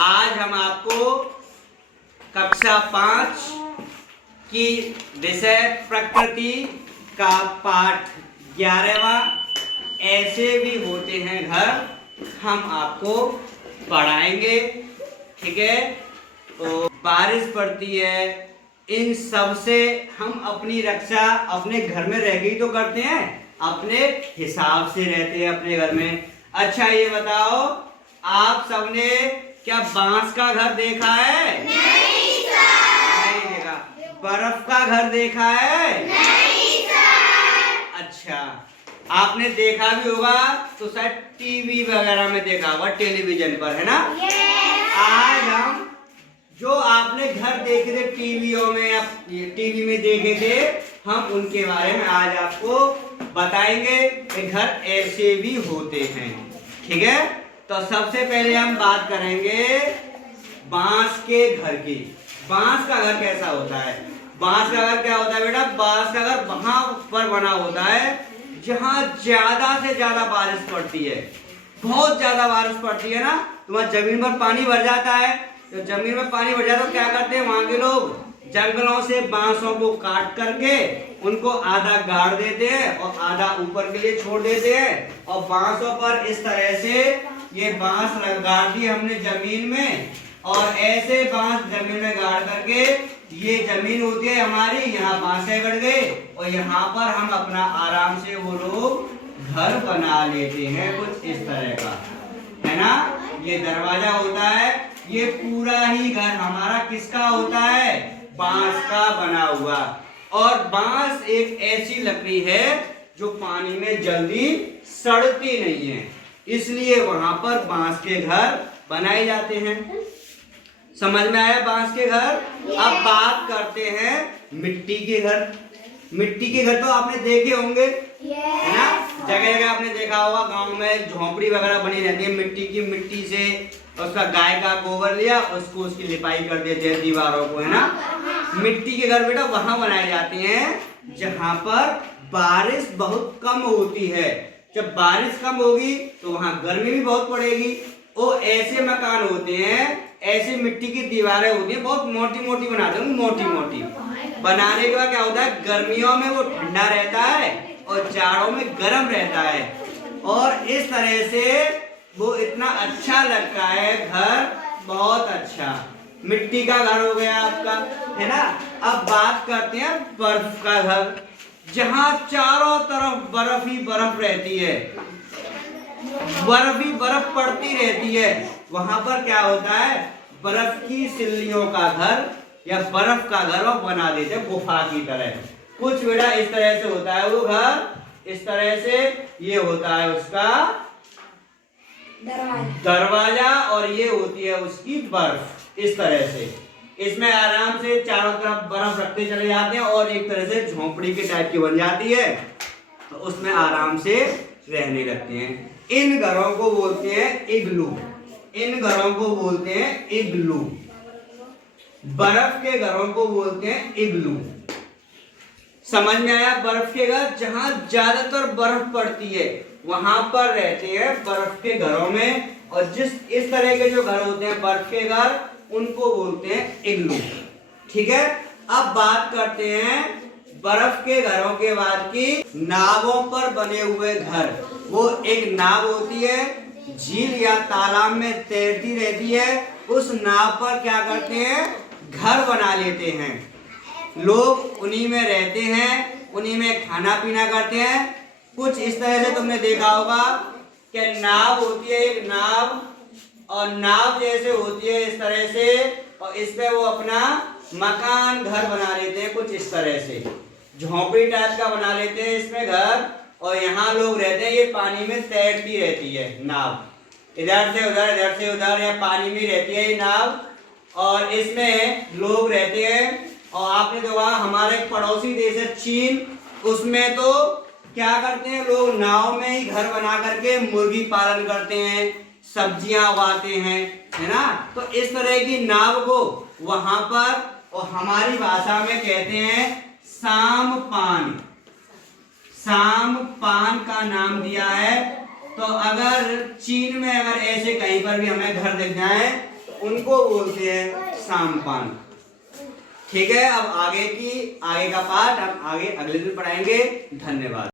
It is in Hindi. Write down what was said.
आज हम आपको कक्षा 5 की विषय प्रकृति का पाठ 11वां ऐसे भी होते हैं घर हम आपको पढ़ाएंगे। ठीक है, तो बारिश पड़ती है, इन सब से हम अपनी रक्षा अपने घर में रह गई तो करते हैं, अपने हिसाब से रहते हैं अपने घर में। अच्छा ये बताओ, आप सबने क्या बांस का घर देखा है? नहीं सर। नहीं देखा। बर्फ का घर देखा है? नहीं सर। अच्छा, आपने देखा भी होगा तो शायद टीवी वगैरह में देखा होगा, टेलीविजन पर, है ना? आज हम जो आपने घर देखे थे टीवीओं में या टीवी में देखे थे, हम उनके बारे में आज आपको बताएंगे कि घर ऐसे भी होते हैं। ठीक है, तो सबसे पहले हम बात करेंगे बांस के घर की। बांस का घर कैसा होता है? बांस का घर क्या होता है बेटा? बांस का घर वहां पर बना होता है जहां ज्यादा से ज्यादा बारिश पड़ती है। बहुत ज्यादा बारिश पड़ती है ना, तुम्हारी जमीन पर पानी भर जाता है। तो जमीन में पानी भर जाता है तो क्या करते हैं वहां के लोग? जंगलों से बांसों को काट करके उनको आधा गाड़ देते हैं और आधा ऊपर के लिए छोड़ देते हैं, और बांसों पर इस तरह से ये बांस गाड़ दिए हमने जमीन में, और ऐसे बांस जमीन में गाड़ करके ये जमीन होती है हमारी, यहाँ बांसे गड़ गए और यहाँ पर हम अपना आराम से वो लोग घर बना लेते हैं कुछ इस तरह का, है ना? ये दरवाजा होता है, ये पूरा ही घर हमारा किसका होता है? बांस का बना हुआ। और बांस एक ऐसी लकड़ी है जो पानी में जल्दी सड़ती नहीं है, इसलिए वहां पर बांस के घर बनाए जाते हैं। समझ में आया बांस के घर? अब बात करते हैं मिट्टी के घर। मिट्टी के घर तो आपने देखे होंगे, है ना? जगह जगह आपने देखा होगा, गांव में झोंपड़ी वगैरह बनी रहती है मिट्टी की। मिट्टी से उसका गाय का गोबर लिया, उसको उसकी लिपाई कर देते हैं दीवारों को, है ना? मिट्टी के घर बेटा वहां बनाए जाते हैं जहां पर बारिश बहुत कम होती है। जब बारिश कम होगी तो वहां गर्मी भी बहुत पड़ेगी। वो ऐसे मकान होते हैं, ऐसी मिट्टी की दीवारें होती हैं, बहुत मोटी मोटी बनाते हैं, मोटी मोटी बनाने के बाद क्या होता है, गर्मियों में वो ठंडा रहता है और जाड़ों में गर्म रहता है, और इस तरह से वो इतना अच्छा लगता है घर, बहुत अच्छा। मिट्टी का घर हो गया आपका, है ना? अब बात करते हैं बर्फ का घर, जहां चारों तरफ बर्फ ही बर्फ रहती है, बर्फ ही बर्फ पड़ती रहती है। वहां पर क्या होता है, बर्फ की सिल्लियों का घर या बर्फ का घर वो बना देते हैं गुफा की तरह। कुछ बेटा इस तरह से होता है वो घर, इस तरह से ये होता है उसका दरवाजा, और ये होती है उसकी बर्फ। इस तरह से इसमें आराम से चारों तरफ बर्फ रखते चले जाते हैं, और एक तरह से झोंपड़ी के टाइप की बन जाती है, तो उसमें आराम से रहने लगते हैं। इन घरों को बोलते हैं इग्लू। इन घरों को बोलते हैं इग्लू। बर्फ के घरों को बोलते हैं इग्लू। समझ में आया? बर्फ के घर जहां ज्यादातर बर्फ पड़ती है वहां पर रहते हैं बर्फ के घरों में, और जिस इस तरह के जो घर होते हैं बर्फ के घर, उनको बोलते हैं इग्लू। ठीक है, अब बात करते हैं बर्फ के घरों के बाद की नावों पर बने हुए घर। वो एक नाव होती है, झील या तालाब में तैरती रहती है, उस नाव पर क्या करते हैं, घर बना लेते हैं लोग, उन्हीं में रहते हैं, उन्हीं में खाना पीना करते हैं। कुछ इस तरह से तुमने देखा होगा कि नाव होती है, एक नाव, और नाव जैसे होती है इस तरह से, और इस पे वो अपना मकान घर बना लेते हैं कुछ इस तरह से, झोंपड़ी टाइप का बना लेते हैं इसमें घर, और यहाँ लोग रहते हैं। ये पानी में तैरती रहती है नाव, इधर से उधर या पानी में रहती है ये नाव, और इसमें लोग रहते हैं। और आपने देखा हमारे पड़ोसी देश है चीन, उसमें तो क्या करते हैं लोग, नाव में ही घर बना करके मुर्गी पालन करते हैं, सब्जियां उगाते हैं, है ना? तो इस तरह की नाव को वहां पर, और हमारी भाषा में कहते हैं सामपान। सामपान का नाम दिया है तो अगर चीन में अगर ऐसे कहीं पर भी हमें घर दिख जाए तो उनको बोलते हैं साम्पान। ठीक है, अब आगे का पार्ट हम आगे अगले दिन पढ़ाएंगे। धन्यवाद।